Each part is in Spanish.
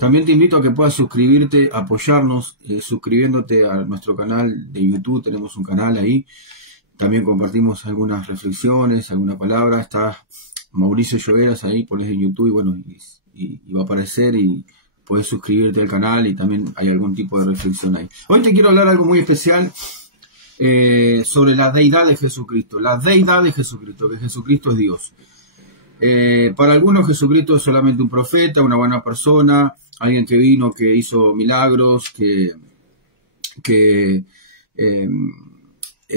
También te invito a que puedas suscribirte, apoyarnos, suscribiéndote a nuestro canal de YouTube. Tenemos un canal ahí. También compartimos algunas reflexiones, alguna palabra. Está Mauricio Lloveras ahí, pones en YouTube y bueno, y va a aparecer y puedes suscribirte al canal y también hay algún tipo de reflexión ahí. Hoy te quiero hablar algo muy especial sobre la deidad de Jesucristo. La deidad de Jesucristo, que Jesucristo es Dios. Para algunos Jesucristo es solamente un profeta, una buena persona, alguien que vino, que hizo milagros, que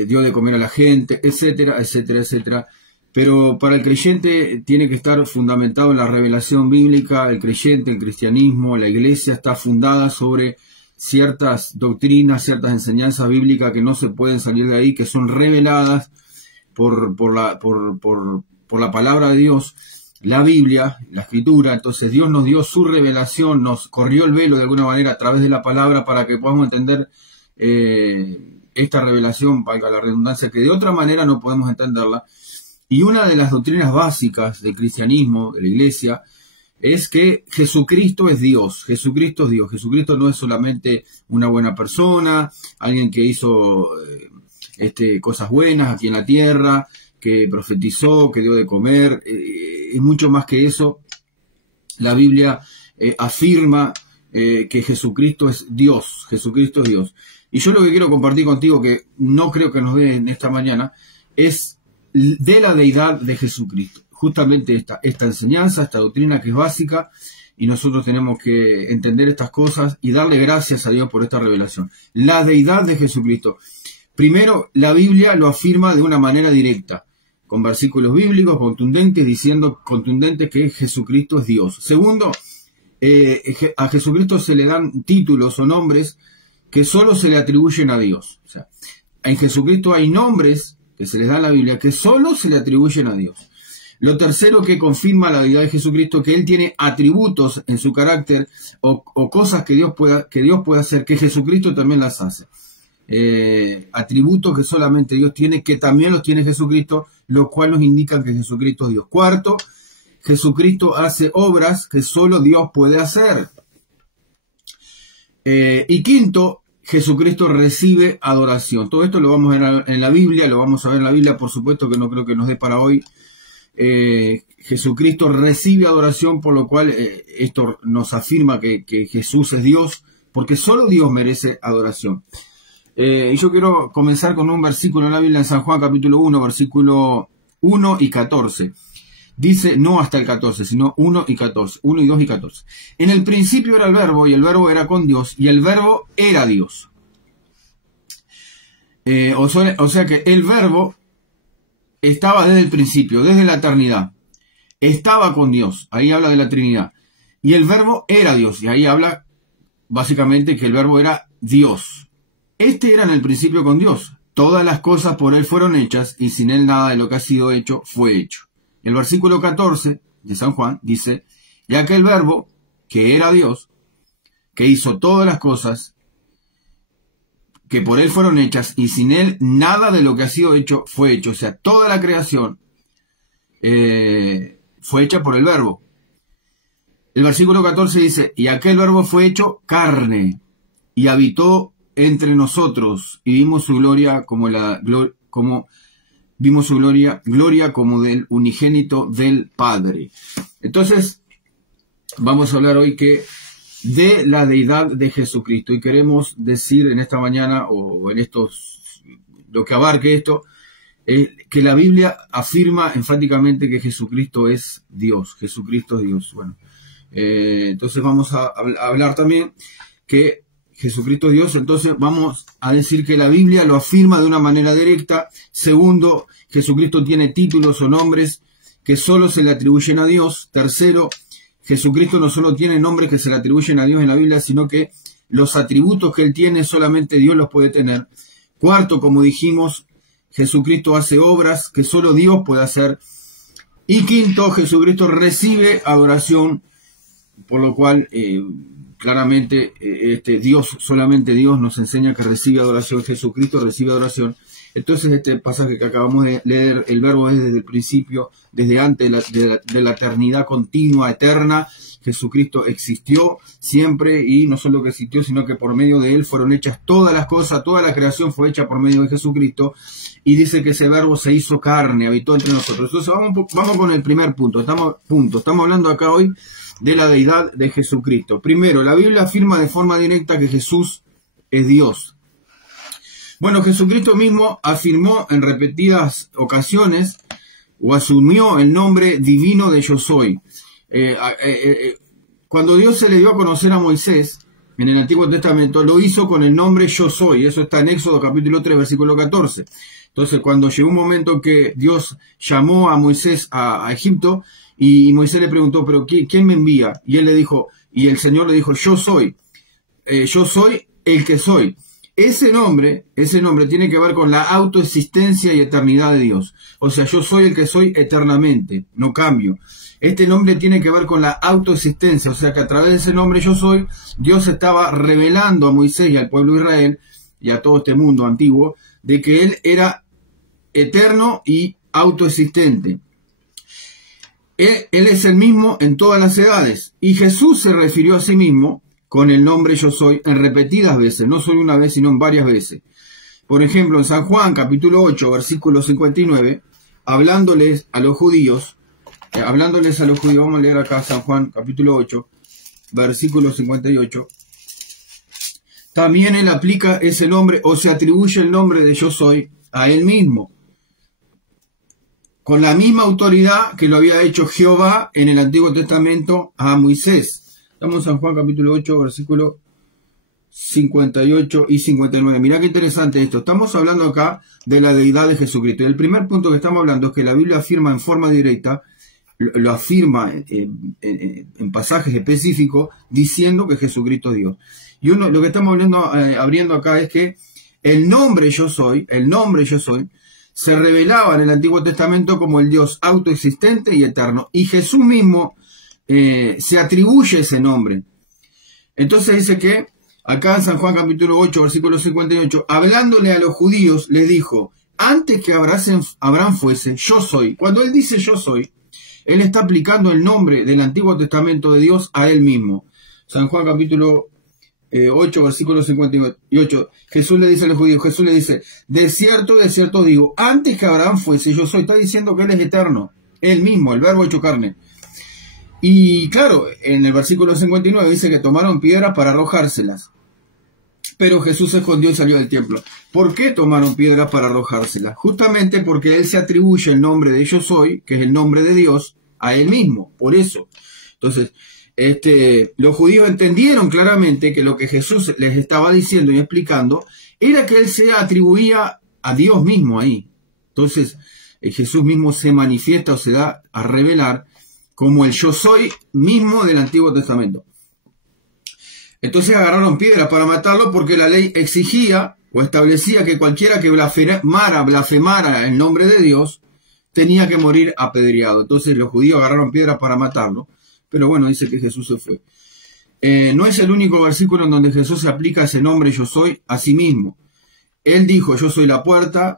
dio de comer a la gente, etcétera, etcétera, etcétera. Pero para el creyente tiene que estar fundamentado en la revelación bíblica. El creyente, el cristianismo, la iglesia está fundada sobre ciertas doctrinas, ciertas enseñanzas bíblicas que no se pueden salir de ahí, que son reveladas por la palabra de Dios, la Biblia, la Escritura. Entonces Dios nos dio su revelación, nos corrió el velo de alguna manera a través de la palabra para que podamos entender esta revelación, valga la redundancia, que de otra manera no podemos entenderla. Y una de las doctrinas básicas del cristianismo, de la iglesia, es que Jesucristo es Dios. Jesucristo es Dios. Jesucristo no es solamente una buena persona, alguien que hizo cosas buenas aquí en la tierra, que profetizó, que dio de comer. Es mucho más que eso. La Biblia afirma que Jesucristo es Dios. Jesucristo es Dios. Y yo lo que quiero compartir contigo, que no creo que nos dé en esta mañana, es de la deidad de Jesucristo. Justamente esta enseñanza, esta doctrina que es básica, y nosotros tenemos que entender estas cosas y darle gracias a Dios por esta revelación. La deidad de Jesucristo. Primero, la Biblia lo afirma de una manera directa, con versículos bíblicos contundentes, diciendo contundentes que Jesucristo es Dios. Segundo, a Jesucristo se le dan títulos o nombres que solo se le atribuyen a Dios. O sea, en Jesucristo hay nombres que se les da en la Biblia, que solo se le atribuyen a Dios. Lo tercero que confirma la deidad de Jesucristo, que Él tiene atributos en su carácter o cosas que Dios puede hacer, que Jesucristo también las hace. Atributos que solamente Dios tiene, que también los tiene Jesucristo, lo cual nos indican que Jesucristo es Dios. Cuarto, Jesucristo hace obras que solo Dios puede hacer. Y quinto, Jesucristo recibe adoración. Todo esto lo vamos a ver en la Biblia, lo vamos a ver en la Biblia, por supuesto que no creo que nos dé para hoy. Jesucristo recibe adoración, por lo cual esto nos afirma que Jesús es Dios, porque solo Dios merece adoración. Y yo quiero comenzar con un versículo en la Biblia, en San Juan capítulo 1, versículo 1 y 14. Dice, no hasta el 14, sino 1 y 14, 1 y 2 y 14. En el principio era el verbo, y el verbo era con Dios, y el verbo era Dios. O sea que el verbo estaba desde el principio, desde la eternidad. Estaba con Dios, ahí habla de la Trinidad. Y el verbo era Dios, y ahí habla básicamente que el verbo era Dios. Este era en el principio con Dios. Todas las cosas por Él fueron hechas, y sin Él nada de lo que ha sido hecho fue hecho. El versículo 14 de San Juan dice, y aquel verbo, que era Dios, que hizo todas las cosas, que por Él fueron hechas, y sin Él nada de lo que ha sido hecho fue hecho. O sea, toda la creación fue hecha por el verbo. El versículo 14 dice, y aquel verbo fue hecho carne, y habitó entre nosotros, y vimos su gloria vimos su gloria como del unigénito del Padre. Entonces, vamos a hablar hoy de la deidad de Jesucristo. Y queremos decir en esta mañana, o en lo que abarque esto, que la Biblia afirma enfáticamente que Jesucristo es Dios. Jesucristo es Dios. Bueno, entonces vamos a hablar también que Jesucristo es Dios. Entonces vamos a decir que la Biblia lo afirma de una manera directa. Segundo, Jesucristo tiene títulos o nombres que solo se le atribuyen a Dios. Tercero, Jesucristo no solo tiene nombres que se le atribuyen a Dios en la Biblia, sino que los atributos que Él tiene solamente Dios los puede tener. Cuarto, como dijimos, Jesucristo hace obras que solo Dios puede hacer. Y quinto, Jesucristo recibe adoración, por lo cual claramente Dios, solamente Dios nos enseña que recibe adoración. Jesucristo recibe adoración. Entonces este pasaje que acabamos de leer, el verbo es desde el principio, desde antes de la eternidad continua, eterna. Jesucristo existió siempre, y no solo que existió, sino que por medio de él fueron hechas todas las cosas, toda la creación fue hecha por medio de Jesucristo, y dice que ese verbo se hizo carne, habitó entre nosotros. Entonces vamos con el primer punto. Estamos hablando acá hoy de la deidad de Jesucristo. Primero, la Biblia afirma de forma directa que Jesús es Dios. Bueno, Jesucristo mismo afirmó en repetidas ocasiones, o asumió el nombre divino de Yo Soy. Cuando Dios se le dio a conocer a Moisés en el Antiguo Testamento, lo hizo con el nombre Yo Soy. Eso está en Éxodo capítulo 3, versículo 14. Entonces, cuando llegó un momento que Dios llamó a Moisés a Egipto, y Moisés le preguntó, ¿pero quién me envía? Y él le dijo, y el Señor le dijo, yo soy el que soy. Ese nombre tiene que ver con la autoexistencia y eternidad de Dios. O sea, yo soy el que soy eternamente, no cambio. Este nombre tiene que ver con la autoexistencia, o sea que a través de ese nombre yo soy, Dios estaba revelando a Moisés y al pueblo de Israel y a todo este mundo antiguo, de que él era eterno y autoexistente. Él es el mismo en todas las edades, y Jesús se refirió a sí mismo con el nombre Yo Soy en repetidas veces, no solo una vez, sino en varias veces. Por ejemplo, en San Juan, capítulo 8, versículo 59, hablándoles a los judíos, vamos a leer acá San Juan, capítulo 8, versículo 58, también él aplica ese nombre, o se atribuye el nombre de Yo Soy a él mismo, con la misma autoridad que lo había hecho Jehová en el Antiguo Testamento a Moisés. Estamos en San Juan capítulo 8, versículo 58 y 59. Mirá qué interesante esto. Estamos hablando acá de la deidad de Jesucristo. Y el primer punto que estamos hablando es que la Biblia afirma en forma directa, lo afirma en pasajes específicos, diciendo que Jesucristo es Dios. Y lo que estamos abriendo acá es que el nombre Yo Soy, se revelaba en el Antiguo Testamento como el Dios autoexistente y eterno. Y Jesús mismo se atribuye ese nombre. Entonces dice que acá en San Juan capítulo 8, versículo 58, hablándole a los judíos, les dijo, antes que Abraham fuese, yo soy. Cuando él dice yo soy, él está aplicando el nombre del Antiguo Testamento de Dios a él mismo. San Juan capítulo 8, versículo 58, Jesús le dice a los judíos, Jesús le dice, de cierto digo, antes que Abraham fuese, yo soy. Está diciendo que él es eterno, él mismo, el verbo hecho carne. Y claro, en el versículo 59 dice que tomaron piedras para arrojárselas. Pero Jesús se escondió y salió del templo. ¿Por qué tomaron piedras para arrojárselas? Justamente porque él se atribuye el nombre de Yo Soy, que es el nombre de Dios, a él mismo. Por eso. Entonces, los judíos entendieron claramente que lo que Jesús les estaba diciendo y explicando era que él se atribuía a Dios mismo ahí. Entonces, Jesús mismo se manifiesta o se da a revelar como el Yo Soy mismo del Antiguo Testamento. Entonces agarraron piedras para matarlo porque la ley exigía o establecía que cualquiera que blasfemara el nombre de Dios tenía que morir apedreado. Entonces los judíos agarraron piedras para matarlo, pero bueno, dice que Jesús se fue. No es el único versículo en donde Jesús se aplica ese nombre Yo Soy a sí mismo. Él dijo, yo soy la puerta,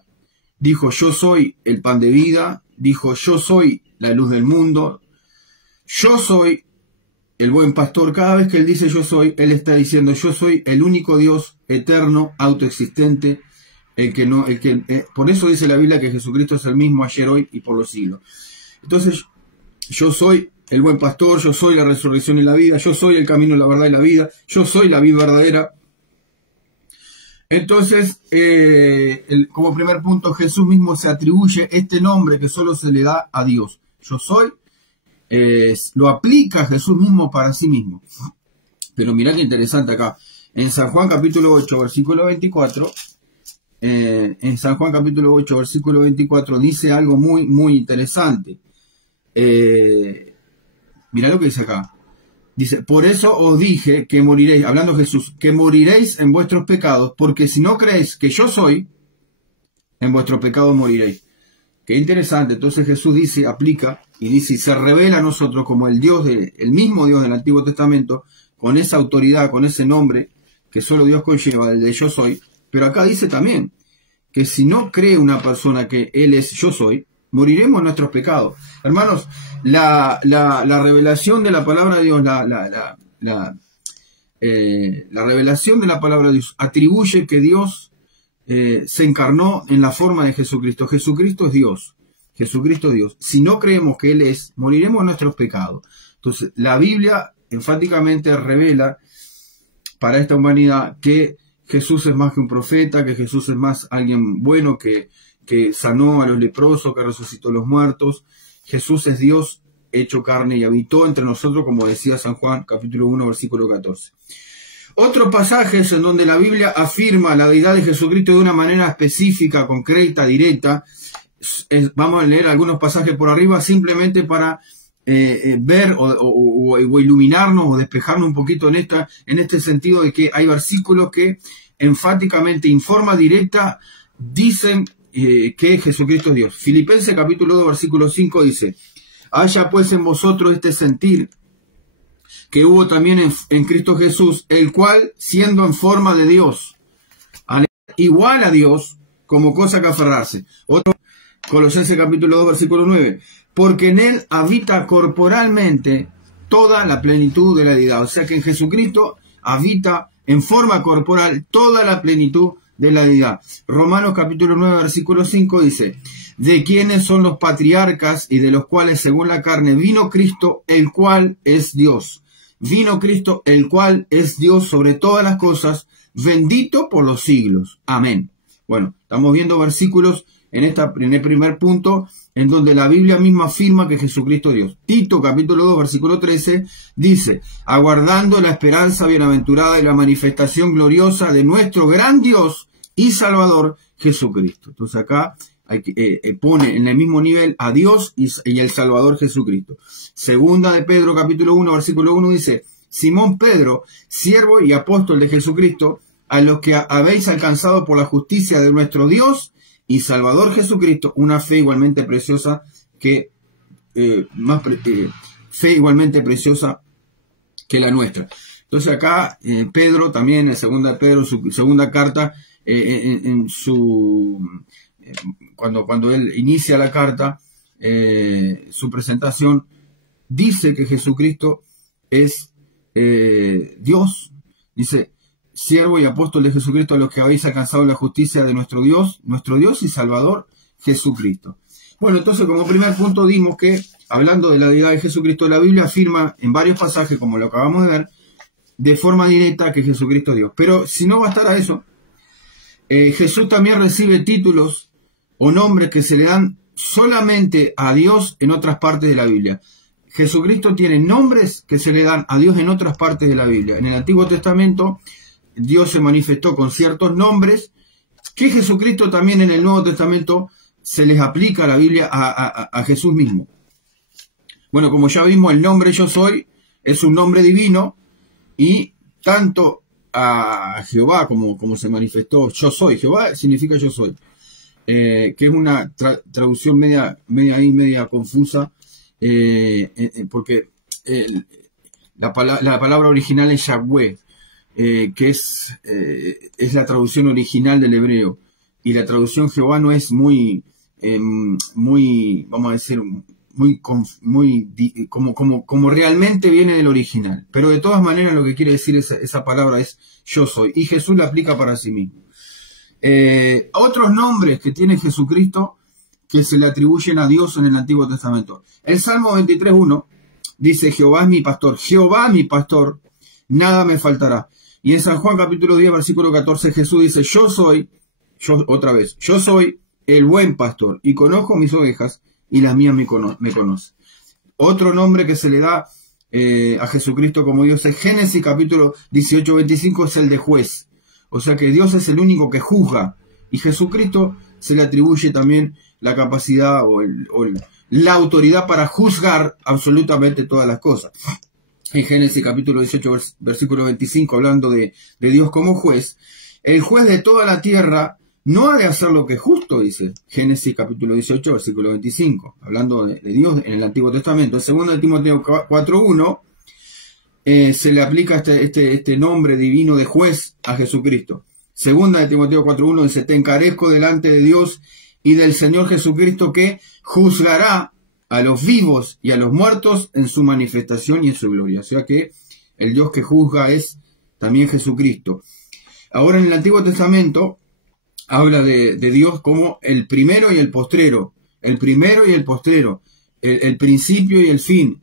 dijo, yo soy el pan de vida, dijo, yo soy la luz del mundo, yo soy el buen pastor. Cada vez que él dice yo soy, él está diciendo yo soy el único Dios eterno, autoexistente, por eso dice la Biblia que Jesucristo es el mismo ayer, hoy y por los siglos. Entonces, yo soy el buen pastor, yo soy la resurrección y la vida, yo soy el camino, la verdad y la vida, yo soy la vida verdadera. Entonces, como primer punto, Jesús mismo se atribuye este nombre que solo se le da a Dios. Yo soy. Lo aplica Jesús mismo para sí mismo. Pero mirá qué interesante acá. En San Juan capítulo 8, versículo 24, dice algo muy, muy interesante. Mirá lo que dice acá. Dice, por eso os dije que moriréis, hablando Jesús, que moriréis en vuestros pecados, porque si no creéis que yo soy, en vuestros pecados moriréis. Qué interesante. Entonces Jesús dice, aplica y dice, y se revela a nosotros como el mismo Dios del Antiguo Testamento, con esa autoridad, con ese nombre que solo Dios conlleva, el de yo soy. Pero acá dice también que si no cree una persona que Él es yo soy, moriremos en nuestros pecados. Hermanos, la revelación de la palabra de Dios, la revelación de la palabra de Dios atribuye que Dios se encarnó en la forma de Jesucristo. Jesucristo es Dios. Jesucristo es Dios. Si no creemos que Él es, moriremos en nuestros pecados. Entonces, la Biblia enfáticamente revela para esta humanidad que Jesús es más que un profeta, que Jesús es más alguien bueno, que sanó a los leprosos, que resucitó a los muertos. Jesús es Dios hecho carne y habitó entre nosotros, como decía San Juan, capítulo 1, versículo 14. Otros pasajes en donde la Biblia afirma la deidad de Jesucristo de una manera específica, concreta, directa. Vamos a leer algunos pasajes por arriba simplemente para ver o iluminarnos o despejarnos un poquito en este sentido de que hay versículos que enfáticamente, en forma directa, dicen que Jesucristo es Dios. Filipenses capítulo 2, versículo 5 dice: haya pues en vosotros este sentir que hubo también en Cristo Jesús, el cual, siendo en forma de Dios, igual a Dios, como cosa que aferrarse. Otro, Colosenses capítulo 2, versículo 9. Porque en Él habita corporalmente toda la plenitud de la deidad. O sea que en Jesucristo habita en forma corporal toda la plenitud de la deidad. Romanos capítulo 9, versículo 5 dice: de quienes son los patriarcas y de los cuales según la carne vino Cristo, el cual es Dios. Vino Cristo, el cual es Dios sobre todas las cosas, bendito por los siglos. Amén. Bueno, estamos viendo versículos en el primer punto, en donde la Biblia misma afirma que Jesucristo es Dios. Tito, capítulo 2, versículo 13, dice: aguardando la esperanza bienaventurada y la manifestación gloriosa de nuestro gran Dios y Salvador, Jesucristo. Entonces acá pone en el mismo nivel a Dios y el Salvador Jesucristo. Segunda de Pedro, capítulo 1, versículo 1, dice: Simón Pedro, siervo y apóstol de Jesucristo, a los que habéis alcanzado por la justicia de nuestro Dios y Salvador Jesucristo, una fe igualmente preciosa que igualmente preciosa que la nuestra. Entonces acá Pedro también, en segunda de Pedro, su segunda carta, cuando él inicia la carta, su presentación, dice que Jesucristo es Dios. Dice: siervo y apóstol de Jesucristo, a los que habéis alcanzado la justicia de nuestro Dios y Salvador Jesucristo. Bueno, entonces como primer punto dimos que, hablando de la deidad de Jesucristo, la Biblia afirma en varios pasajes, como lo acabamos de ver, de forma directa que Jesucristo es Dios. Pero si no bastara eso, Jesús también recibe títulos o nombres que se le dan solamente a Dios en otras partes de la Biblia. Jesucristo tiene nombres que se le dan a Dios en otras partes de la Biblia. En el Antiguo Testamento, Dios se manifestó con ciertos nombres que Jesucristo también en el Nuevo Testamento se les aplica a la Biblia a Jesús mismo. Bueno, como ya vimos, el nombre yo soy es un nombre divino, y tanto a Jehová como se manifestó yo soy. Jehová significa yo soy, que es una traducción media confusa, porque la palabra original es Yahweh, que es la traducción original del hebreo, y la traducción Jehová no es muy, vamos a decir, como realmente viene del original. Pero de todas maneras lo que quiere decir esa palabra es yo soy, y Jesús la aplica para sí mismo. Otros nombres que tiene Jesucristo que se le atribuyen a Dios en el Antiguo Testamento. El Salmo 23:1 dice: Jehová es mi pastor, nada me faltará. Y en San Juan capítulo 10, versículo 14, Jesús dice: yo soy el buen pastor, y conozco mis ovejas, y las mías me conocen. Otro nombre que se le da a Jesucristo como Dios es Génesis capítulo 18, 25, es el de juez. O sea que Dios es el único que juzga, y Jesucristo se le atribuye también la capacidad o la autoridad para juzgar absolutamente todas las cosas. En Génesis capítulo 18, versículo 25, hablando de Dios como juez: el juez de toda la tierra no ha de hacer lo que es justo, dice Génesis capítulo 18, versículo 25, hablando de Dios en el Antiguo Testamento. En 2 Timoteo 4:1 se le aplica este nombre divino de juez a Jesucristo. Segunda de Timoteo 4:1 dice, te encarezco delante de Dios y del Señor Jesucristo, que juzgará a los vivos y a los muertos en su manifestación y en su gloria. O sea que el Dios que juzga es también Jesucristo. Ahora en el Antiguo Testamento habla de Dios como el primero y el postrero. El primero y el postrero. El principio y el fin.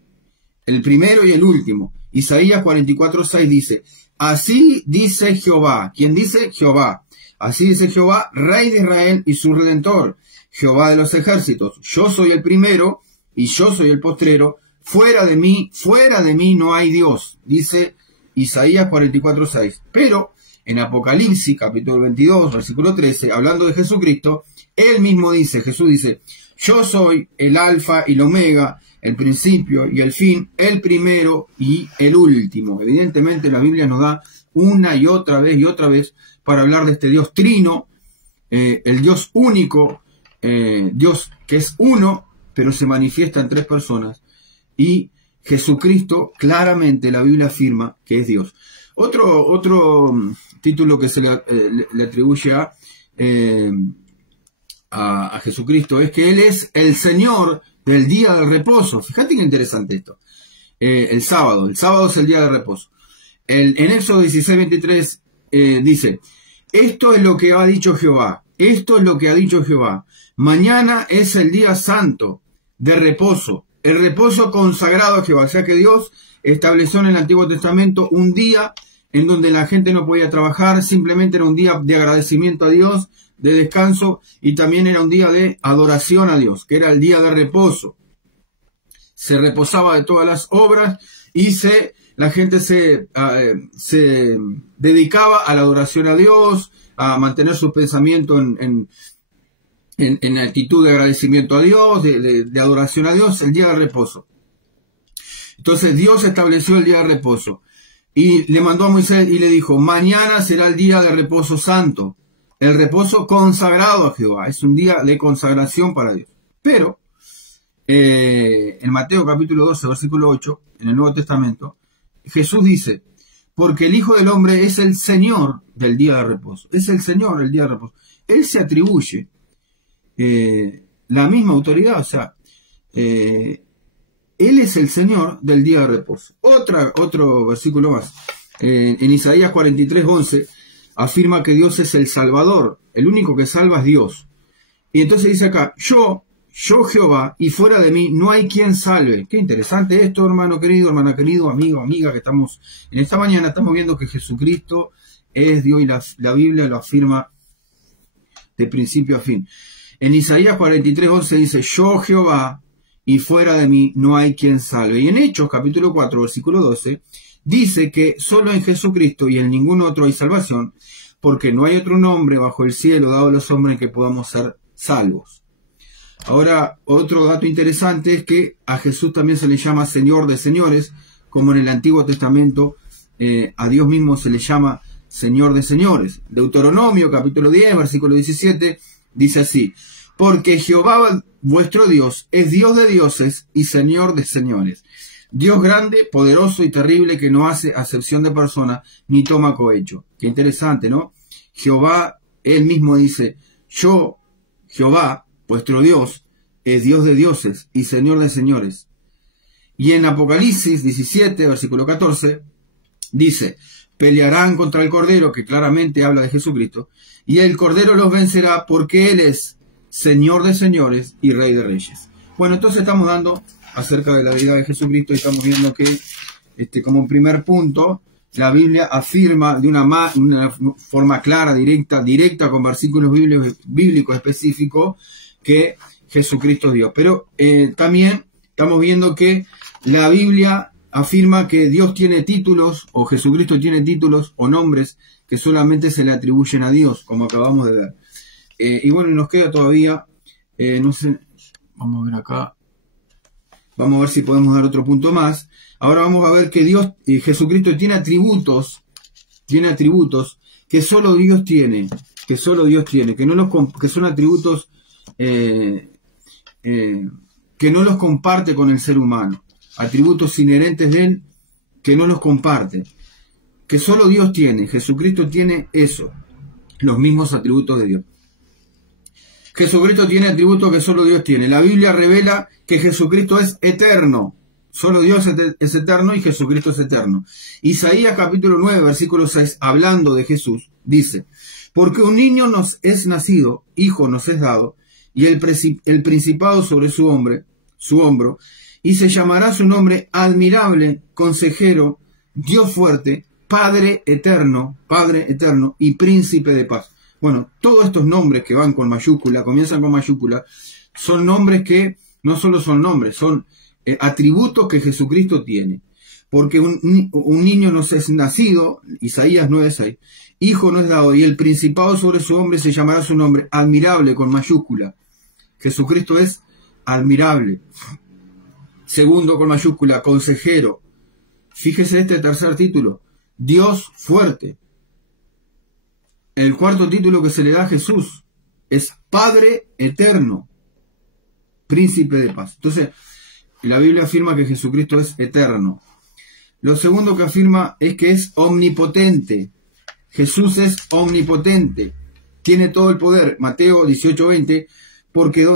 El primero y el último. Isaías 44:6 dice, así dice Jehová. ¿Quién dice? Jehová. Así dice Jehová, Rey de Israel y su Redentor, Jehová de los ejércitos. Yo soy el primero y yo soy el postrero. Fuera de mí no hay Dios, dice Isaías 44:6. Pero en Apocalipsis, capítulo 22, versículo 13, hablando de Jesucristo, él mismo dice, Jesús dice, yo soy el alfa y el omega, el principio y el fin, el primero y el último. Evidentemente la Biblia nos da una y otra vez para hablar de este Dios trino, el Dios único, Dios que es uno, pero se manifiesta en tres personas. Y Jesucristo, claramente la Biblia afirma que es Dios. Otro título que se le atribuye a Jesucristo es que Él es el Señor del día del reposo. Fíjate qué interesante esto. El sábado es el día de reposo. En Éxodo 16:23 dice, esto es lo que ha dicho Jehová, esto es lo que ha dicho Jehová, mañana es el día santo de reposo, el reposo consagrado a Jehová. O sea que Dios estableció en el Antiguo Testamento un día en donde la gente no podía trabajar, simplemente era un día de agradecimiento a Dios, de descanso, y también era un día de adoración a Dios, que era el día de reposo. Se reposaba de todas las obras y la gente se dedicaba a la adoración a Dios, a mantener su pensamiento en actitud de agradecimiento a Dios, de adoración a Dios, el día de reposo. Entonces Dios estableció el día de reposo y le mandó a Moisés y le dijo, mañana será el día de reposo santo, el reposo consagrado a Jehová. Es un día de consagración para Dios. Pero en Mateo capítulo 12, versículo 8, en el Nuevo Testamento, Jesús dice, porque el Hijo del Hombre es el Señor del día de reposo. Es el Señor del día de reposo. Él se atribuye la misma autoridad, o sea, Él es el Señor del día de reposo. Otro versículo más. En Isaías 43:11 afirma que Dios es el Salvador. El único que salva es Dios. Y entonces dice acá, yo Jehová, y fuera de mí no hay quien salve. Qué interesante esto, hermano querido, hermana querido, amigo, amiga, que estamos en esta mañana, estamos viendo que Jesucristo es Dios y la Biblia lo afirma de principio a fin. En Isaías 43:11 dice, yo Jehová, y fuera de mí no hay quien salve. Y en Hechos capítulo 4, versículo 12, dice que solo en Jesucristo y en ningún otro hay salvación, porque no hay otro nombre bajo el cielo dado a los hombres en que podamos ser salvos. Ahora, otro dato interesante es que a Jesús también se le llama Señor de señores, como en el Antiguo Testamento a Dios mismo se le llama Señor de señores. Deuteronomio capítulo 10, versículo 17, dice así, porque Jehová vuestro Dios es Dios de dioses y Señor de señores, Dios grande, poderoso y terrible, que no hace acepción de persona ni toma cohecho. Qué interesante, ¿no? Jehová, él mismo dice, yo, Jehová, vuestro Dios, es Dios de dioses y Señor de señores. Y en Apocalipsis 17, versículo 14, dice, pelearán contra el Cordero, que claramente habla de Jesucristo, y el Cordero los vencerá porque Él es Señor de señores y Rey de reyes. Bueno, entonces estamos dando acerca de la deidad de Jesucristo y estamos viendo que, como primer punto, la Biblia afirma de una forma clara, directa con versículos bíblicos específicos, que Jesucristo es Dios. Pero también estamos viendo que la Biblia afirma que Dios tiene títulos, o Jesucristo tiene títulos o nombres que solamente se le atribuyen a Dios, como acabamos de ver. Y bueno, nos queda todavía, no sé, vamos a ver acá, vamos a ver si podemos dar otro punto más. Ahora vamos a ver que Dios, Jesucristo tiene atributos que solo Dios tiene, que son atributos que no los comparte con el ser humano, atributos inherentes de Él que no los comparte, que solo Dios tiene. Jesucristo tiene eso. los mismos atributos de Dios. Jesucristo tiene atributos que solo Dios tiene. La Biblia revela que Jesucristo es eterno. Solo Dios es eterno y Jesucristo es eterno. Isaías capítulo 9, versículo 6, hablando de Jesús, dice: porque un niño nos es nacido, hijo nos es dado, y el principado sobre su hombro, y se llamará su nombre admirable, consejero, Dios fuerte, Padre eterno, y príncipe de paz. Bueno, todos estos nombres que van con mayúscula, comienzan con mayúscula, son nombres que no solo son nombres, son atributos que Jesucristo tiene. Porque un niño nos es nacido, Isaías 9:6, hijo nos es dado, y el principado sobre su hombro se llamará su nombre admirable con mayúscula. Jesucristo es admirable. Segundo con mayúscula, consejero. Fíjese este tercer título, Dios fuerte. El cuarto título que se le da a Jesús es Padre eterno, príncipe de paz. Entonces, la Biblia afirma que Jesucristo es eterno. Lo segundo que afirma es que es omnipotente. Jesús es omnipotente, tiene todo el poder. Mateo 18:20, porque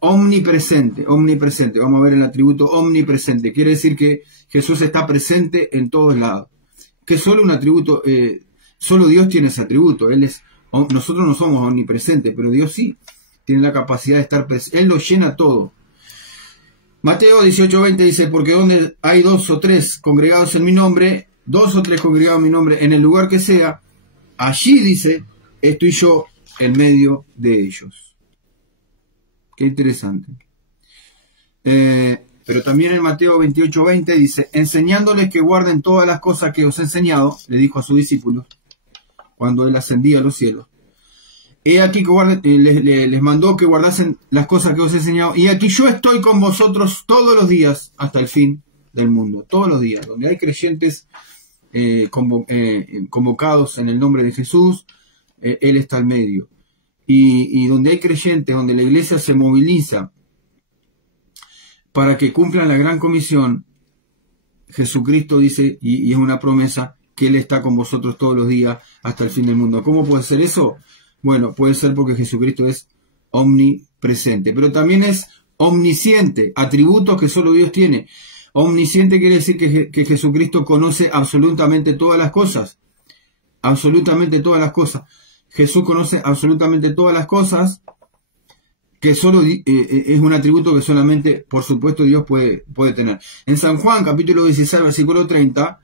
omnipresente. Vamos a ver el atributo omnipresente. Quiere decir que Jesús está presente en todos lados. Que solo un atributo, solo Dios tiene ese atributo. Nosotros no somos omnipresentes, pero Dios sí tiene la capacidad de estar presente. Él lo llena todo. Mateo 18:20 dice: porque donde hay 2 o 3 congregados en mi nombre, 2 o 3 congregados en mi nombre, en el lugar que sea, allí dice, estoy yo en medio de ellos. Qué interesante. Pero también en Mateo 28:20 dice: enseñándoles que guarden todas las cosas que os he enseñado, le dijo a sus discípulos, cuando él ascendía a los cielos. He aquí que les mandó que guardasen las cosas que os he enseñado, y aquí yo estoy con vosotros todos los días hasta el fin del mundo. Todos los días, donde hay creyentes convocados en el nombre de Jesús, Él está al medio. Y donde hay creyentes, donde la iglesia se moviliza para que cumplan la gran comisión, Jesucristo dice, y es una promesa, que Él está con vosotros todos los días hasta el fin del mundo. ¿Cómo puede ser eso? Bueno, puede ser porque Jesucristo es omnipresente, pero también es omnisciente, atributos que solo Dios tiene. Omnisciente quiere decir que Jesucristo conoce absolutamente todas las cosas. Absolutamente todas las cosas. Jesús conoce absolutamente todas las cosas, que solo es un atributo que solamente, por supuesto, Dios puede tener. En San Juan, capítulo 16, versículo 30,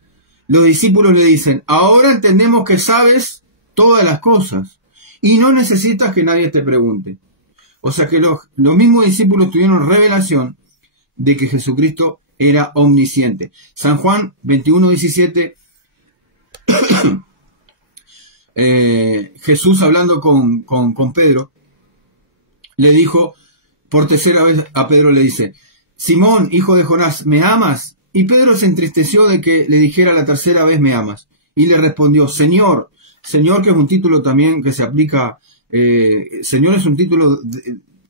los discípulos le dicen: ahora entendemos que sabes todas las cosas y no necesitas que nadie te pregunte. O sea que los mismos discípulos tuvieron revelación de que Jesucristo era omnisciente. San Juan 21:17, Jesús hablando con Pedro, le dijo por tercera vez a Pedro, le dice: Simón, hijo de Jonás, ¿me amas? Y Pedro se entristeció de que le dijera la tercera vez: ¿me amas? Y le respondió: Señor, que es un título también que se aplica, Señor es un título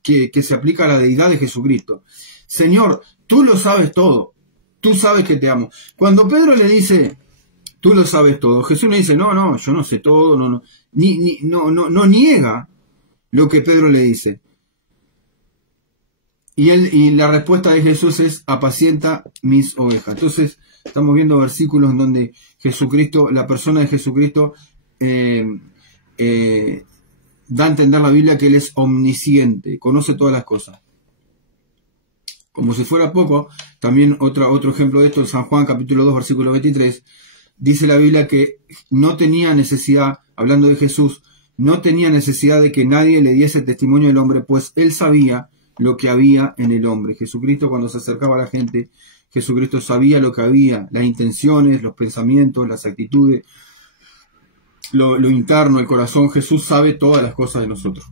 que se aplica a la deidad de Jesucristo. Señor, tú lo sabes todo, tú sabes que te amo. Cuando Pedro le dice, tú lo sabes todo, Jesús le dice, no, yo no sé todo, no niega lo que Pedro le dice. Y la respuesta de Jesús es: apacienta mis ovejas. Entonces, estamos viendo versículos en donde Jesucristo, la persona de Jesucristo, da a entender la Biblia que Él es omnisciente, conoce todas las cosas. Como si fuera poco, también otro ejemplo de esto, en San Juan capítulo 2, versículo 23, dice la Biblia que no tenía necesidad, hablando de Jesús, no tenía necesidad de que nadie le diese testimonio del hombre, pues Él sabía lo que había en el hombre. Jesucristo, cuando se acercaba a la gente, Jesucristo sabía lo que había, las intenciones, los pensamientos, las actitudes, lo interno, el corazón. Jesús sabe todas las cosas de nosotros.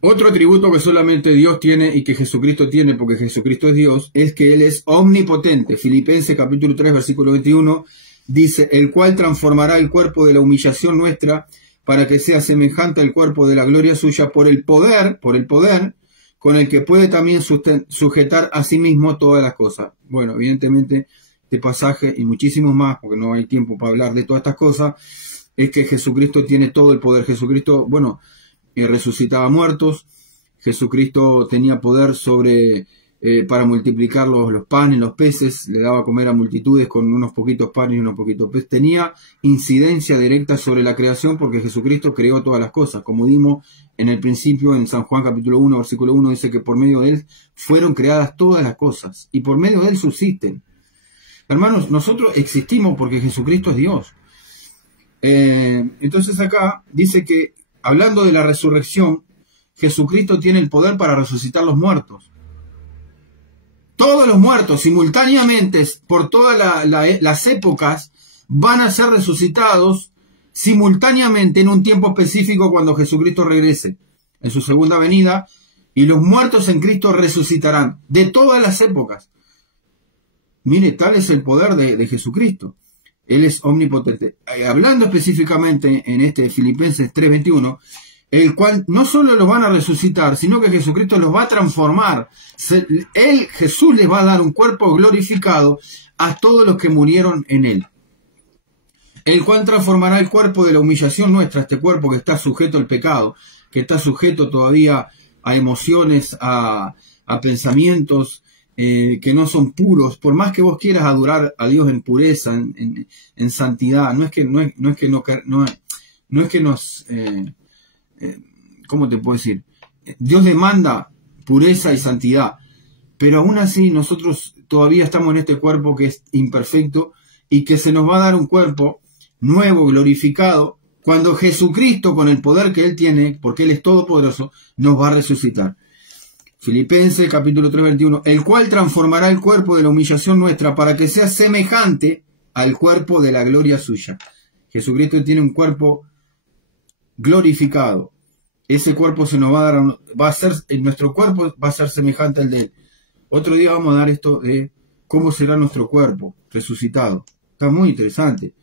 Otro atributo que solamente Dios tiene y que Jesucristo tiene, porque Jesucristo es Dios, es que Él es omnipotente. Filipenses capítulo 3, versículo 21, dice: el cual transformará el cuerpo de la humillación nuestra para que sea semejante al cuerpo de la gloria suya por el poder con el que puede también sujetar a sí mismo todas las cosas. Bueno, evidentemente este pasaje y muchísimos más, porque no hay tiempo para hablar de todas estas cosas, es que Jesucristo tiene todo el poder. Jesucristo, bueno, resucitaba muertos. Jesucristo tenía poder sobre para multiplicar los panes, los peces, le daba a comer a multitudes con unos poquitos panes y unos poquitos peces. Tenía incidencia directa sobre la creación porque Jesucristo creó todas las cosas. Como dimos en el principio, en San Juan capítulo 1, versículo 1, dice que por medio de Él fueron creadas todas las cosas y por medio de Él subsisten. Hermanos, nosotros existimos porque Jesucristo es Dios. Entonces acá dice que, hablando de la resurrección, Jesucristo tiene el poder para resucitar los muertos. Todos los muertos simultáneamente, por todas las épocas, van a ser resucitados simultáneamente en un tiempo específico cuando Jesucristo regrese en su segunda venida, y los muertos en Cristo resucitarán de todas las épocas. Mire, tal es el poder de Jesucristo. Él es omnipotente. Hablando específicamente en este Filipenses 3:21, el cual no solo los van a resucitar, sino que Jesucristo los va a transformar. Jesús les va a dar un cuerpo glorificado a todos los que murieron en Él. El cual transformará el cuerpo de la humillación nuestra, este cuerpo que está sujeto al pecado, que está sujeto todavía a emociones, a pensamientos que no son puros. Por más que vos quieras adorar a Dios en pureza, en santidad, no es que nos... ¿cómo te puedo decir? Dios demanda pureza y santidad, pero aún así nosotros todavía estamos en este cuerpo que es imperfecto y que se nos va a dar un cuerpo nuevo, glorificado, cuando Jesucristo, con el poder que Él tiene, porque Él es todopoderoso, nos va a resucitar. Filipenses capítulo 3:21, el cual transformará el cuerpo de la humillación nuestra para que sea semejante al cuerpo de la gloria suya. Jesucristo tiene un cuerpo glorificado. Ese cuerpo se nos va a dar, nuestro cuerpo va a ser semejante al de Él. Otro día vamos a dar esto de cómo será nuestro cuerpo resucitado. Está muy interesante.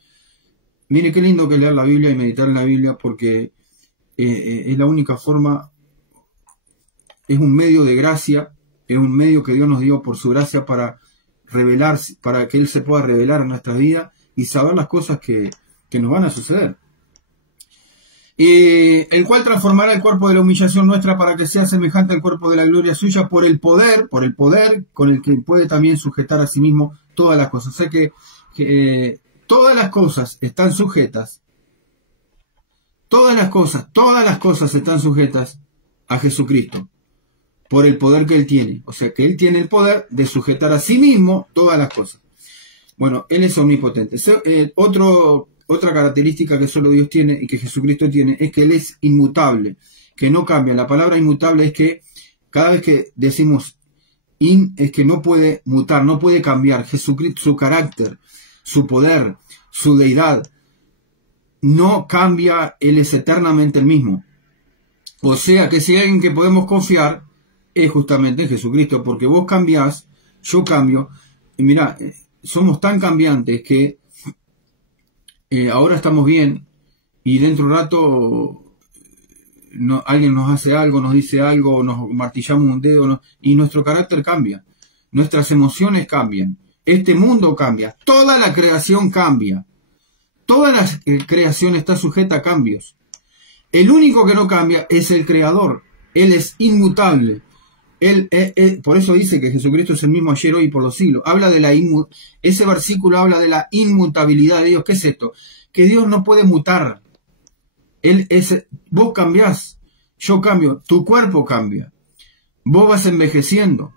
Mire qué lindo que es leer la Biblia y meditar en la Biblia, porque es la única forma, es un medio de gracia, es un medio que Dios nos dio por su gracia para revelar, para que Él se pueda revelar en nuestra vida y saber las cosas que nos van a suceder. El cual transformará el cuerpo de la humillación nuestra para que sea semejante al cuerpo de la gloria suya por el poder con el que puede también sujetar a sí mismo todas las cosas. O sea que todas las cosas están sujetas, todas las cosas están sujetas a Jesucristo por el poder que Él tiene. O sea que Él tiene el poder de sujetar a sí mismo todas las cosas. Bueno, Él es omnipotente. Otra característica que solo Dios tiene y que Jesucristo tiene es que Él es inmutable, que no cambia. La palabra inmutable es que cada vez que decimos es que no puede mutar, no puede cambiar. Jesucristo, su carácter, su poder, su deidad, no cambia. Él es eternamente el mismo. O sea que si hay alguien que podemos confiar es justamente en Jesucristo, porque vos cambiás, yo cambio. Y mirá, somos tan cambiantes que ahora estamos bien y dentro de un rato alguien nos hace algo, nos dice algo, nos martillamos un dedo y nuestro carácter cambia, nuestras emociones cambian, este mundo cambia, toda la creación cambia, toda la creación está sujeta a cambios. El único que no cambia es el Creador. Él es inmutable. Por eso dice que Jesucristo es el mismo ayer, hoy y por los siglos. Ese versículo habla de la inmutabilidad de Dios. ¿Qué es esto? Que Dios no puede mutar. Vos cambiás, yo cambio, tu cuerpo cambia. Vos vas envejeciendo.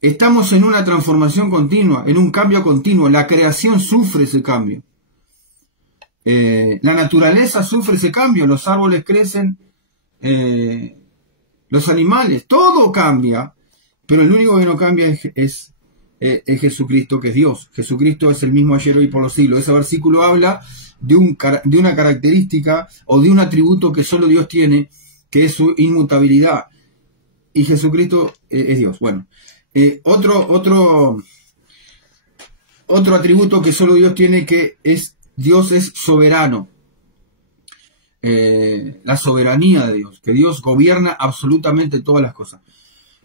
Estamos en una transformación continua, en un cambio continuo. La creación sufre ese cambio. La naturaleza sufre ese cambio. Los árboles crecen. Los animales, todo cambia, pero el único que no cambia es Jesucristo, que es Dios. Jesucristo es el mismo ayer, hoy y por los siglos. Ese versículo habla de una característica o de un atributo que solo Dios tiene, que es su inmutabilidad. Y Jesucristo es Dios. Bueno, otro atributo que solo Dios tiene, que es Dios es soberano. La soberanía de Dios, que Dios gobierna absolutamente todas las cosas.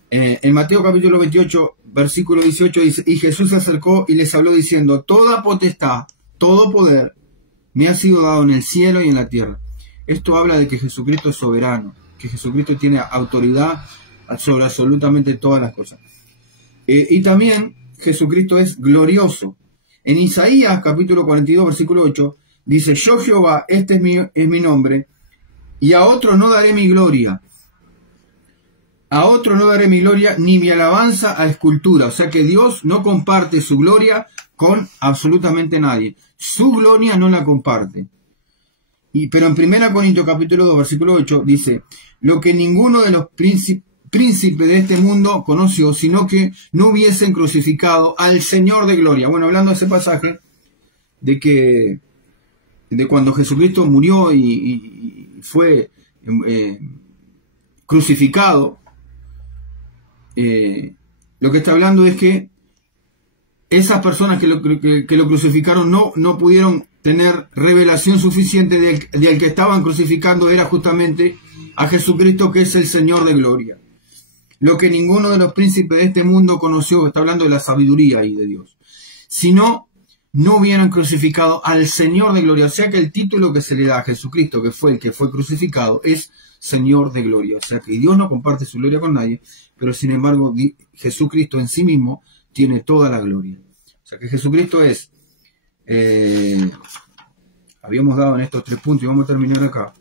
En Mateo capítulo 28, versículo 18 dice: y Jesús se acercó y les habló diciendo: toda potestad, todo poder me ha sido dado en el cielo y en la tierra. Esto habla de que Jesucristo es soberano, que Jesucristo tiene autoridad sobre absolutamente todas las cosas. Y también Jesucristo es glorioso. En Isaías capítulo 42 versículo 8 dice: yo Jehová, este es mi nombre, y a otro no daré mi gloria. A otro no daré mi gloria, ni mi alabanza a escultura. O sea que Dios no comparte su gloria con absolutamente nadie. Su gloria no la comparte. Pero en 1 Corintios capítulo 2 versículo 8 dice: lo que ninguno de los príncipes de este mundo conoció, sino que no hubiesen crucificado al Señor de gloria. Bueno, hablando de ese pasaje, de cuando Jesucristo murió y fue crucificado, lo que está hablando es que esas personas que lo crucificaron no pudieron tener revelación suficiente de al que estaban crucificando. Era justamente a Jesucristo, que es el Señor de gloria. Lo que ninguno de los príncipes de este mundo conoció, está hablando de la sabiduría ahí de Dios, sino no hubieran crucificado al Señor de gloria. O sea que el título que se le da a Jesucristo, que fue el que fue crucificado, es Señor de gloria. O sea que Dios no comparte su gloria con nadie, pero sin embargo Jesucristo en sí mismo tiene toda la gloria. O sea que Jesucristo es, habíamos dado en estos 3 puntos y vamos a terminar acá.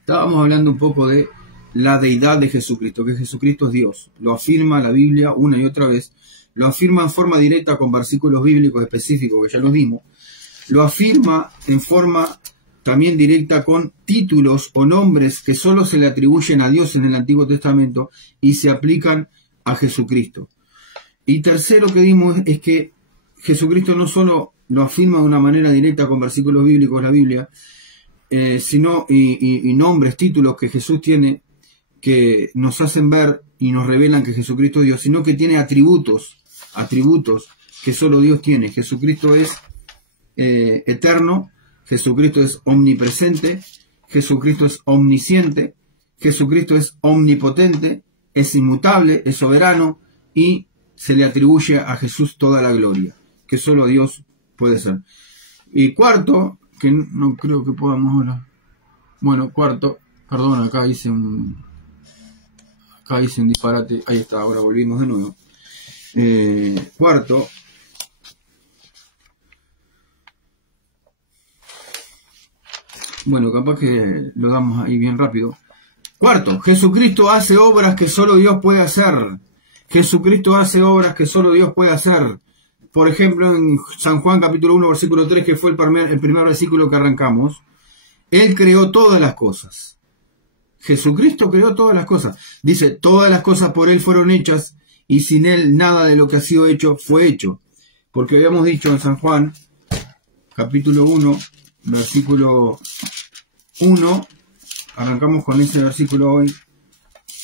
Estábamos hablando un poco de la deidad de Jesucristo, que Jesucristo es Dios. Lo afirma la Biblia una y otra vez. Lo afirma en forma directa con versículos bíblicos específicos que ya los vimos. Lo afirma en forma también directa con títulos o nombres que solo se le atribuyen a Dios en el Antiguo Testamento y se aplican a Jesucristo. Y tercero que dimos es que Jesucristo no solo lo afirma de una manera directa con versículos bíblicos de la Biblia, sino y nombres, títulos que Jesús tiene, que nos hacen ver y nos revelan que Jesucristo es Dios, sino que tiene atributos que solo Dios tiene. Jesucristo es eterno, Jesucristo es omnipresente, Jesucristo es omnisciente, Jesucristo es omnipotente, es inmutable, es soberano, y se le atribuye a Jesús toda la gloria, que solo Dios puede ser. Y cuarto, que no creo que podamos ahora. Bueno, cuarto, perdón, acá hice un disparate. Ahí está, ahora volvimos de nuevo. Cuarto, bueno, capaz que lo damos ahí bien rápido. Cuarto, Jesucristo hace obras que solo Dios puede hacer. Jesucristo hace obras que solo Dios puede hacer. Por ejemplo, en San Juan capítulo 1, versículo 3, que fue el primer versículo que arrancamos, Él creó todas las cosas. Jesucristo creó todas las cosas. Dice, todas las cosas por Él fueron hechas, y sin Él nada de lo que ha sido hecho fue hecho. Porque habíamos dicho en San Juan, capítulo 1, versículo 1, arrancamos con ese versículo hoy,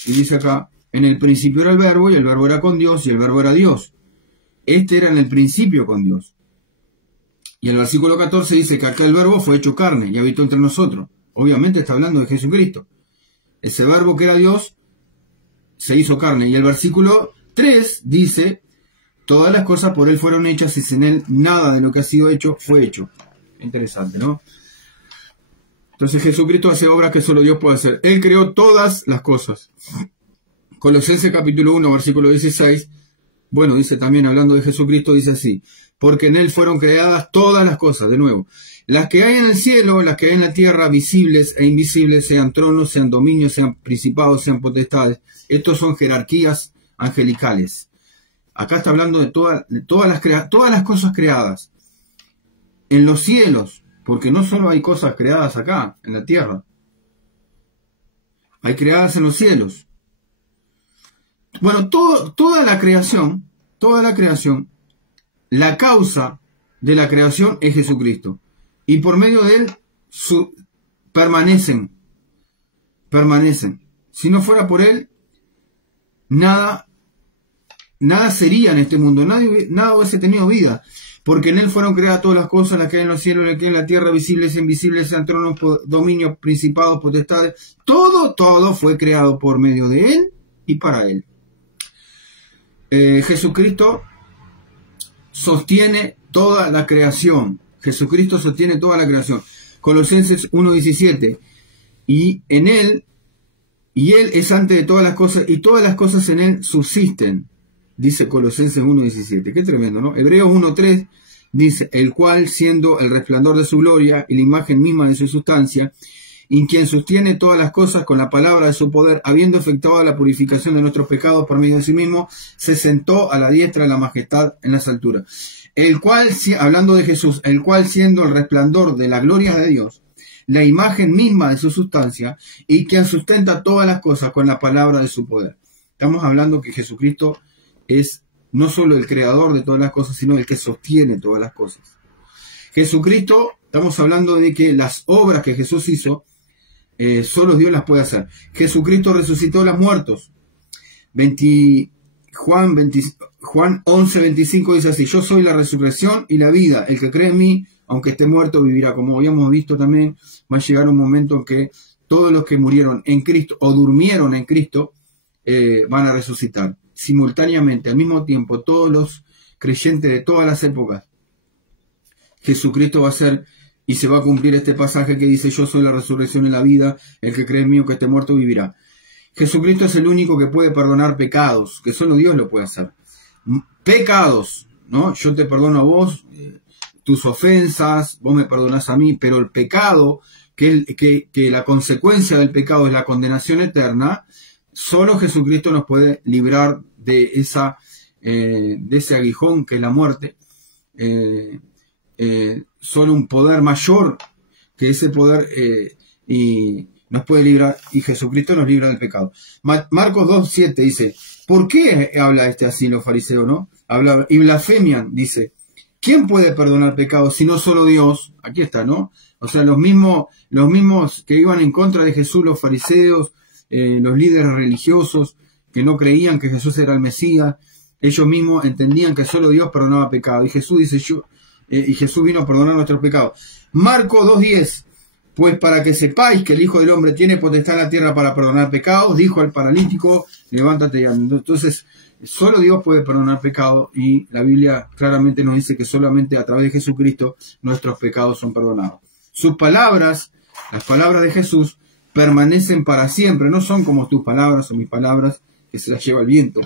y dice acá, en el principio era el verbo, y el verbo era con Dios, y el verbo era Dios. Este era en el principio con Dios. Y el versículo 14 dice que aquel verbo fue hecho carne y habitó entre nosotros. Obviamente está hablando de Jesucristo. Ese verbo que era Dios se hizo carne. Y el versículo 3 dice, todas las cosas por Él fueron hechas y sin Él nada de lo que ha sido hecho fue hecho. Interesante, ¿no? Entonces Jesucristo hace obras que solo Dios puede hacer. Él creó todas las cosas. Colosenses capítulo 1, versículo 16, bueno, dice también, hablando de Jesucristo, dice así, porque en Él fueron creadas todas las cosas, de nuevo, las que hay en el cielo, las que hay en la tierra, visibles e invisibles, sean tronos, sean dominios, sean principados, sean potestades. Estos son jerarquías angelicales. Acá está hablando de todas las cosas creadas en los cielos, porque no solo hay cosas creadas acá, en la tierra, hay creadas en los cielos. Bueno, toda la creación, la causa de la creación es Jesucristo. Y por medio de Él permanecen. Si no fuera por Él, nada sería en este mundo, nada hubiese tenido vida. Porque en Él fueron creadas todas las cosas, las que hay en los cielos, las que hay en la tierra, visibles e invisibles, sean tronos, dominios, principados, potestades. Todo fue creado por medio de Él y para Él. Jesucristo sostiene toda la creación. Jesucristo sostiene toda la creación. Colosenses 1:17. Y en Él, y Él es antes de todas las cosas, y todas las cosas en Él subsisten. Dice Colosenses 1:17. Qué tremendo, ¿no? Hebreos 1:3 dice, el cual, siendo el resplandor de su gloria y la imagen misma de su sustancia, y quien sostiene todas las cosas con la palabra de su poder, habiendo efectuado la purificación de nuestros pecados por medio de sí mismo, se sentó a la diestra de la majestad en las alturas. El cual, hablando de Jesús, el cual siendo el resplandor de la gloria de Dios, la imagen misma de su sustancia, y quien sustenta todas las cosas con la palabra de su poder. Estamos hablando que Jesucristo es no solo el creador de todas las cosas, sino el que sostiene todas las cosas. Jesucristo, estamos hablando de que las obras que Jesús hizo, solo Dios las puede hacer. Jesucristo resucitó a los muertos. Juan 11:25 dice así, yo soy la resurrección y la vida, el que cree en mí, aunque esté muerto, vivirá. Como habíamos visto también, va a llegar un momento en que todos los que murieron en Cristo o durmieron en Cristo van a resucitar simultáneamente, al mismo tiempo, todos los creyentes de todas las épocas. Jesucristo va a ser, y se va a cumplir este pasaje que dice, yo soy la resurrección y la vida, el que cree en mí, aunque esté muerto, vivirá. Jesucristo es el único que puede perdonar pecados, que solo Dios lo puede hacer. Pecados, ¿no? Yo te perdono a vos, tus ofensas, vos me perdonás a mí, pero el pecado, que la consecuencia del pecado es la condenación eterna, solo Jesucristo nos puede librar de ese aguijón que es la muerte. Solo un poder mayor que ese poder y nos puede librar, y Jesucristo nos libra del pecado. Marcos 2:7 dice, ¿por qué habla así los fariseos, no? Habla y blasfemian, dice, ¿quién puede perdonar pecados si no solo Dios? Aquí está, ¿no? O sea, los mismos que iban en contra de Jesús, los fariseos, los líderes religiosos que no creían que Jesús era el Mesías, ellos mismos entendían que solo Dios perdonaba pecado. Y Jesús dice, y Jesús vino a perdonar nuestros pecados. Marcos 2:10, pues para que sepáis que el Hijo del Hombre tiene potestad en la tierra para perdonar pecados, dijo al paralítico, levántate y anda. Entonces, solo Dios puede perdonar pecados, y la Biblia claramente nos dice que solamente a través de Jesucristo nuestros pecados son perdonados. Sus palabras, las palabras de Jesús, permanecen para siempre, no son como tus palabras o mis palabras que se las lleva el viento.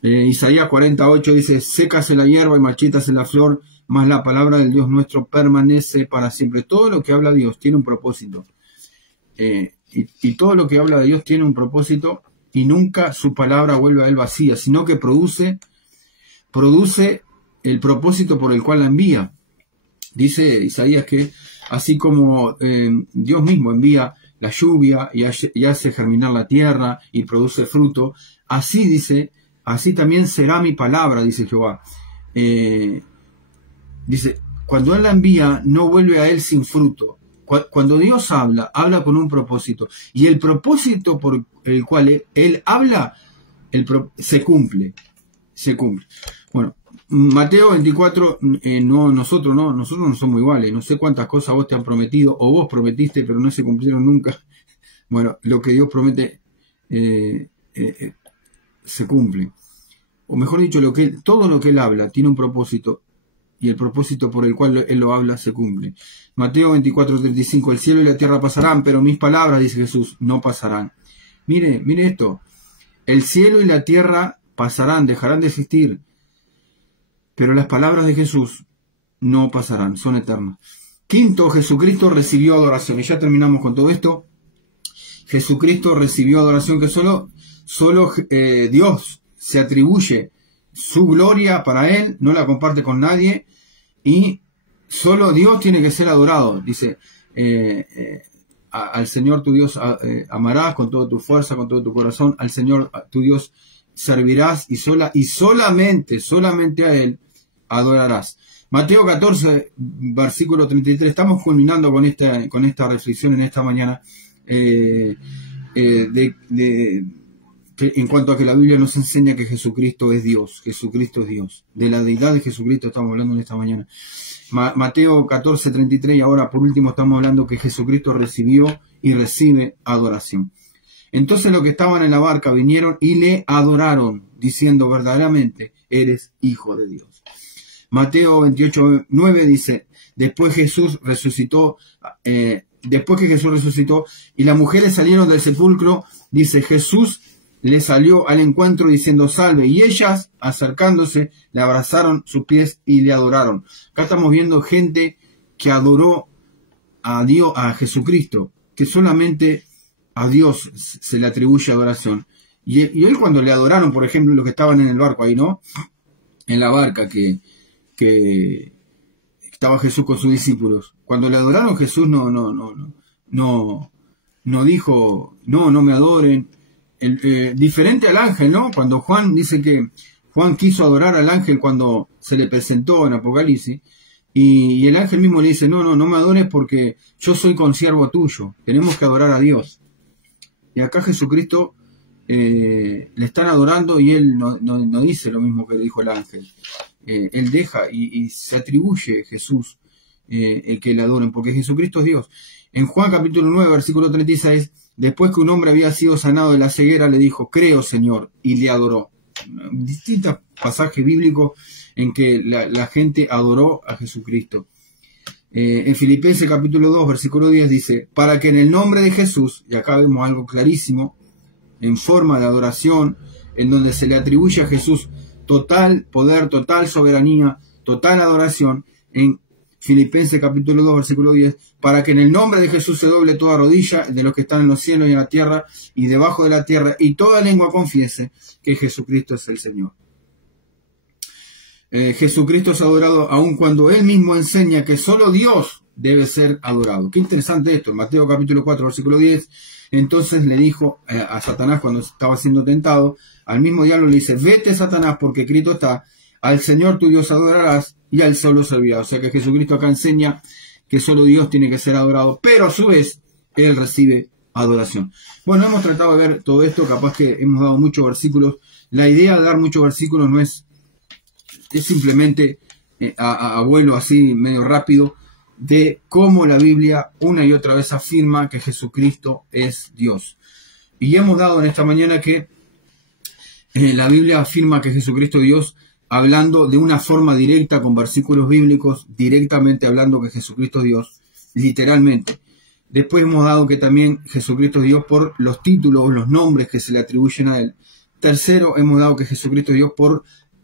Isaías 48 dice, sécase la hierba y marchítase la flor, mas la palabra del Dios nuestro permanece para siempre. Todo lo que habla Dios tiene un propósito. Y todo lo que habla de Dios tiene un propósito, y nunca su palabra vuelve a él vacía, sino que produce el propósito por el cual la envía. Dice Isaías que así como Dios mismo envía la lluvia y hace germinar la tierra y produce fruto, así dice, así también será mi palabra, dice Jehová. Dice, cuando Él la envía, no vuelve a Él sin fruto. Cuando Dios habla con un propósito. Y el propósito por el cual Él habla, se cumple. Bueno, Mateo 24, nosotros no somos iguales. No sé cuántas cosas vos te han prometido, o vos prometiste, pero no se cumplieron nunca. Bueno, lo que Dios promete se cumple. O mejor dicho, todo lo que Él habla tiene un propósito, y el propósito por el cual Él lo habla se cumple. Mateo 24:35, el cielo y la tierra pasarán, pero mis palabras, dice Jesús, no pasarán. Mire esto, el cielo y la tierra pasarán, dejarán de existir, pero las palabras de Jesús no pasarán, son eternas. Quinto, Jesucristo recibió adoración. Y ya terminamos con todo esto. Jesucristo recibió adoración, que solo Dios se atribuye su gloria para Él, no la comparte con nadie, y solo Dios tiene que ser adorado. Dice, al Señor tu Dios amarás con toda tu fuerza, con todo tu corazón, al Señor tu Dios servirás, y solamente a Él adorarás. Mateo 14, versículo 33, estamos culminando con esta reflexión en esta mañana, en cuanto a que la Biblia nos enseña que Jesucristo es Dios. Jesucristo es Dios. De la deidad de Jesucristo estamos hablando en esta mañana. Mateo 14, 33, y ahora por último estamos hablando que Jesucristo recibió y recibe adoración. Entonces los que estaban en la barca vinieron y le adoraron, diciendo, verdaderamente eres Hijo de Dios. Mateo 28, 9 dice, Después Jesús resucitó, después que Jesús resucitó y las mujeres salieron del sepulcro, dice, Jesús le salió al encuentro diciendo salve, y ellas, acercándose, le abrazaron sus pies y le adoraron. Acá estamos viendo gente que adoró a Dios, a Jesucristo, que solamente a Dios se le atribuye adoración. Y él cuando le adoraron, por ejemplo, los que estaban en el barco ahí, ¿no? En la barca que estaba Jesús con sus discípulos. Cuando le adoraron, Jesús no dijo, no me adoren. Diferente al ángel, ¿no? Cuando Juan dice que Juan quiso adorar al ángel cuando se le presentó en Apocalipsis, y el ángel mismo le dice, no me adores porque yo soy consiervo tuyo, tenemos que adorar a Dios. Y acá Jesucristo le están adorando y él no dice lo mismo que le dijo el ángel. Él deja y se atribuye Jesús el que le adoren, porque Jesucristo es Dios. En Juan capítulo 9, versículo 36, después que un hombre había sido sanado de la ceguera, le dijo, creo, Señor, y le adoró. Distintos pasajes bíblicos en que la gente adoró a Jesucristo. En Filipenses capítulo 2, versículo 10 dice, para que en el nombre de Jesús, y acá vemos algo clarísimo, en forma de adoración, en donde se le atribuye a Jesús total poder, total soberanía, total adoración, en Filipenses capítulo 2, versículo 10, para que en el nombre de Jesús se doble toda rodilla de los que están en los cielos y en la tierra y debajo de la tierra, y toda lengua confiese que Jesucristo es el Señor. Jesucristo es adorado aun cuando Él mismo enseña que solo Dios debe ser adorado. Qué interesante esto. En Mateo capítulo 4, versículo 10, entonces le dijo a Satanás cuando estaba siendo tentado, al mismo diablo le dice, vete Satanás, porque escrito está, al Señor tu Dios adorarás y al solo servirás. O sea que Jesucristo acá enseña que solo Dios tiene que ser adorado, pero a su vez Él recibe adoración. Bueno, hemos tratado de ver todo esto, capaz que hemos dado muchos versículos. La idea de dar muchos versículos no es simplemente a vuelo así medio rápido, de cómo la Biblia una y otra vez afirma que Jesucristo es Dios. Y hemos dado en esta mañana que la Biblia afirma que Jesucristo es Dios, hablando de una forma directa con versículos bíblicos, directamente hablando que Jesucristo es Dios, literalmente. Después hemos dado que también Jesucristo es Dios por los títulos, los nombres que se le atribuyen a Él. Tercero, hemos dado que Jesucristo es Dios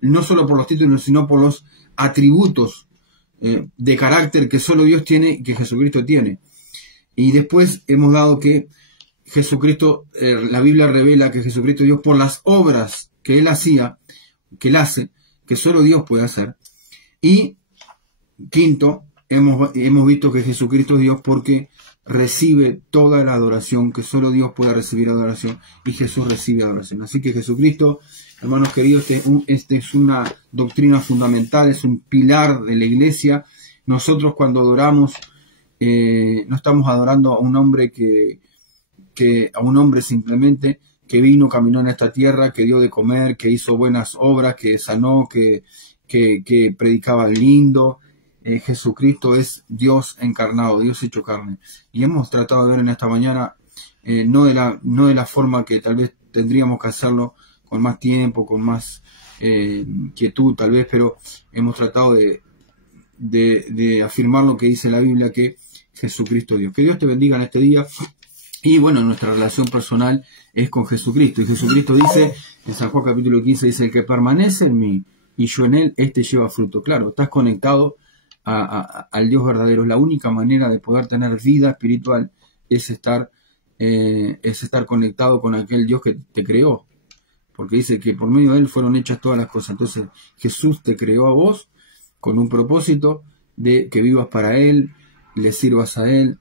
no solo por los títulos, sino por los atributos de carácter que solo Dios tiene y que Jesucristo tiene. Y después hemos dado que Jesucristo, la Biblia revela que Jesucristo es Dios por las obras que Él hacía, que Él hace, que solo Dios puede hacer. Y quinto, hemos visto que Jesucristo es Dios porque recibe toda la adoración, que solo Dios puede recibir adoración, y Jesús recibe adoración. Así que Jesucristo, hermanos queridos, este es una doctrina fundamental, es un pilar de la iglesia. Nosotros cuando adoramos, no estamos adorando a un hombre a un hombre simplemente que vino, caminó en esta tierra, que dio de comer, que hizo buenas obras, que sanó, que predicaba lindo. Jesucristo es Dios encarnado, Dios hecho carne. Y hemos tratado de ver en esta mañana, no de la forma que tal vez tendríamos que hacerlo, con más tiempo, con más quietud tal vez, pero hemos tratado de afirmar lo que dice la Biblia, que Jesucristo es Dios. Que Dios te bendiga en este día. Y bueno, nuestra relación personal es con Jesucristo. Y Jesucristo dice, en San Juan capítulo 15, dice, el que permanece en mí y yo en él, este lleva fruto. Claro, estás conectado al Dios verdadero. La única manera de poder tener vida espiritual es estar conectado con aquel Dios que te creó. Porque dice que por medio de Él fueron hechas todas las cosas. Entonces Jesús te creó a vos con un propósito de que vivas para Él, le sirvas a Él,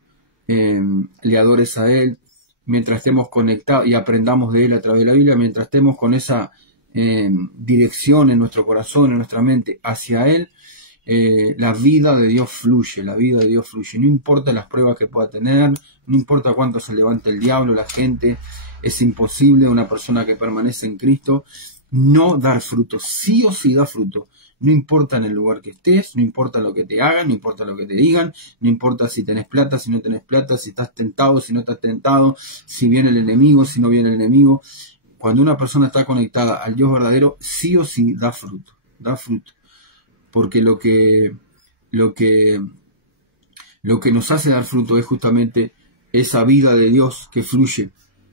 le adores a Él, mientras estemos conectados y aprendamos de Él a través de la Biblia, mientras estemos con esa dirección en nuestro corazón, en nuestra mente hacia Él, la vida de Dios fluye, la vida de Dios fluye. No importa las pruebas que pueda tener, no importa cuánto se levante el diablo, la gente, es imposible una persona que permanece en Cristo no dar fruto. Sí o sí da fruto. No importa en el lugar que estés, no importa lo que te hagan, no importa lo que te digan, no importa si tenés plata, si no tenés plata, si estás tentado, si no estás tentado, si viene el enemigo, si no viene el enemigo. Cuando una persona está conectada al Dios verdadero, sí o sí da fruto, da fruto. Porque lo que lo que nos hace dar fruto es justamente esa vida de Dios que fluye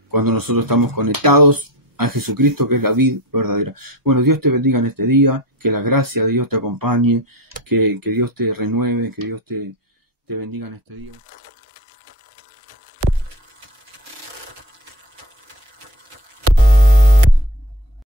cuando nosotros estamos conectados a Jesucristo, que es la vid verdadera. Bueno, Dios te bendiga en este día, que la gracia de Dios te acompañe, que Dios te renueve, que Dios te bendiga en este día.